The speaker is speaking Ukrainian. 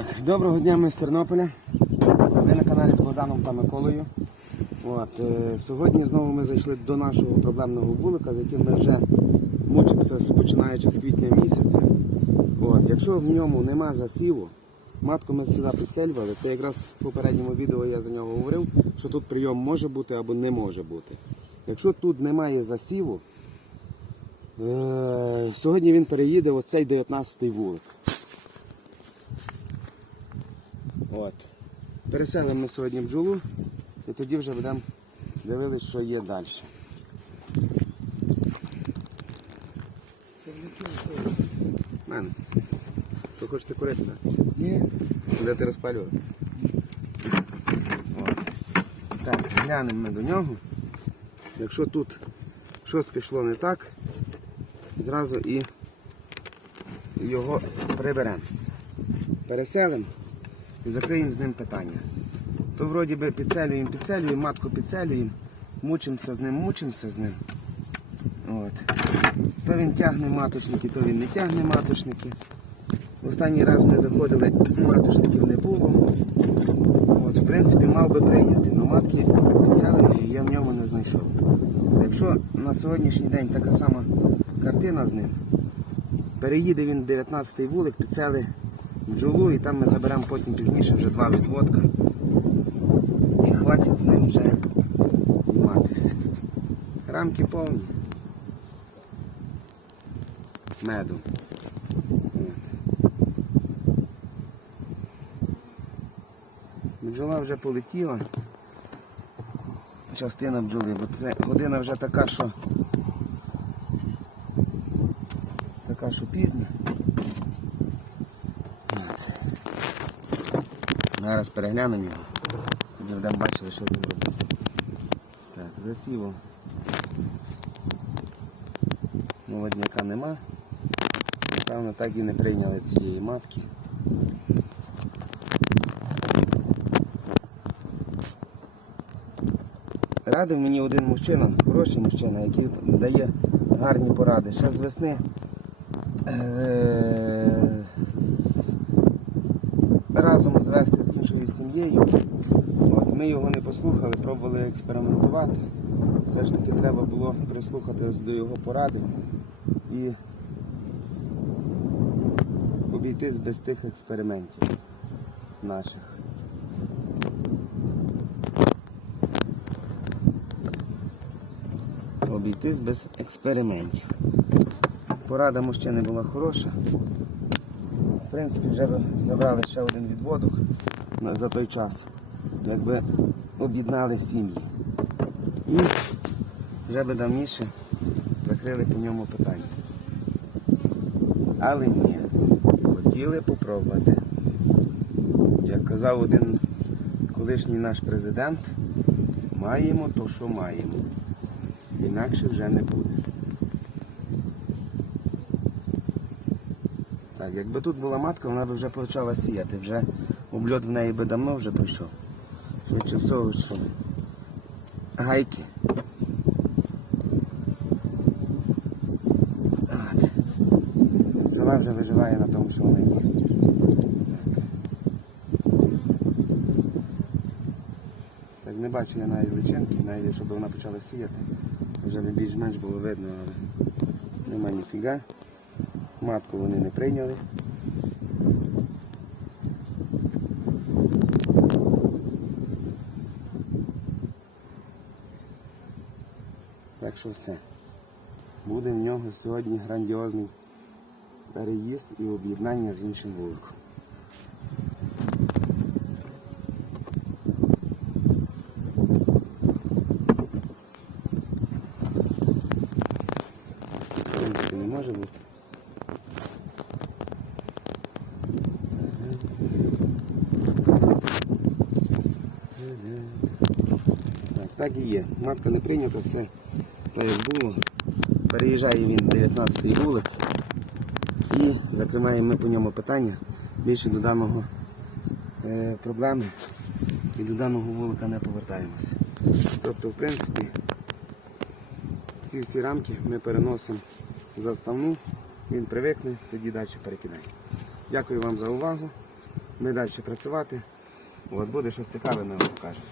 Так, доброго дня, ми з Тернополя. Ви на каналі з Богданом та Миколою. От, е, сьогодні знову ми зайшли до нашого проблемного вулика, з яким ми вже мучимося починаючи з квітня місяця. От, якщо в ньому нема засіву, матку ми сюди підсилювали. Це якраз в попередньому відео я за нього говорив, що тут прийом може бути або не може бути. Якщо тут немає засіву, е, сьогодні він переїде оцей 19-й вулик. От. Переселимо ми сьогодні бджолу і тоді вже будемо дивитися, що є далі. Мен, ви хочете курити? Ні. Будете розпалювати? От. Так, глянемо ми до нього. Якщо тут щось пішло не так, зразу і його приберемо. Переселимо і закриємо з ним питання. То вроді би підцелюємо, підцелюємо, матку підцелюємо, мучимося з ним, мучимося з ним. От. То він тягне маточники, то він не тягне маточники. Останній раз ми заходили, маточників не було. От, в принципі, мав би прийняти, але матки підцеленої я в ньому не знайшов. Якщо на сьогоднішній день така сама картина з ним, переїде він 19-й вулик, підцели бджолу і там ми заберемо потім пізніше вже два відводка. І хватить з ним вже матись. Рамки повні. Меду. Бджола вже полетіла. Частина бджоли, бо це година вже така, що така, що пізня. Зараз переглянемо його. Тоді будемо бачили, що з ним робити. Так, засіву. Молодняка нема. Напевно, так і не прийняли цієї матки. Радив мені один мужчина, хороший мужчина, який дає гарні поради. Ще з весни е- разом звести з іншою сім'єю. Ми його не послухали, пробували експериментувати. Все ж таки треба було прислухатись до його поради і обійтись без тих експериментів наших. Обійтись без експериментів. Порада мужчини була хороша. В принципі, вже б забрали ще один відводок за той час, якби об'єднали сім'ї. І вже би давніше закрили по ньому питання. Але ні, хотіли попробувати. Як казав один колишній наш президент, маємо то, що маємо. Інакше вже не буде. Так, якби тут була матка, вона б вже почала сіяти. Вже обльот в неї би давно вже пройшов. Швидше всього, що гайки. От. Бджола вже виживає на тому, що вона є. Так. Не бачу я навіть личинки, навіть щоб вона почала сіяти. Вже більш-менш було видно, але нема ніфіга. Матку вони не прийняли. Так що все. Буде в нього сьогодні грандіозний переїзд і об'єднання з іншим вуликом. В принципі, не може бути. Так, і є. Матка не прийнята, все так як було. Переїжджає він 19-й вулик і закриваємо ми по ньому питання більше до даного е, проблеми і до даного вулика не повертаємося. Тобто, в принципі, ці всі рамки ми переносимо за ставну, він привикне, тоді далі перекидаємо. Дякую вам за увагу. ми далі працювати. От буде щось цікаве, ми вам покажемо.